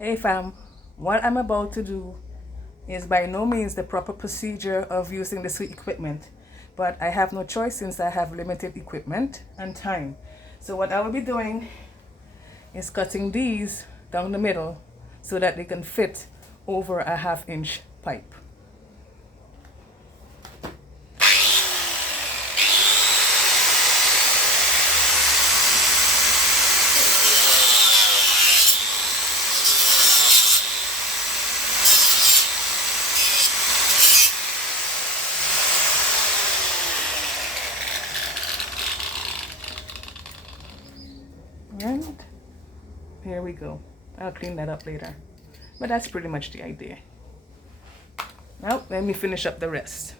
Hey fam, what I'm about to do is by no means the proper procedure of using this equipment, but I have no choice since I have limited equipment and time. So what I will be doing is cutting these down the middle so that they can fit over a 1/2 inch pipe. And here we go. I'll clean that up later. But that's pretty much the idea. Now, let me finish up the rest.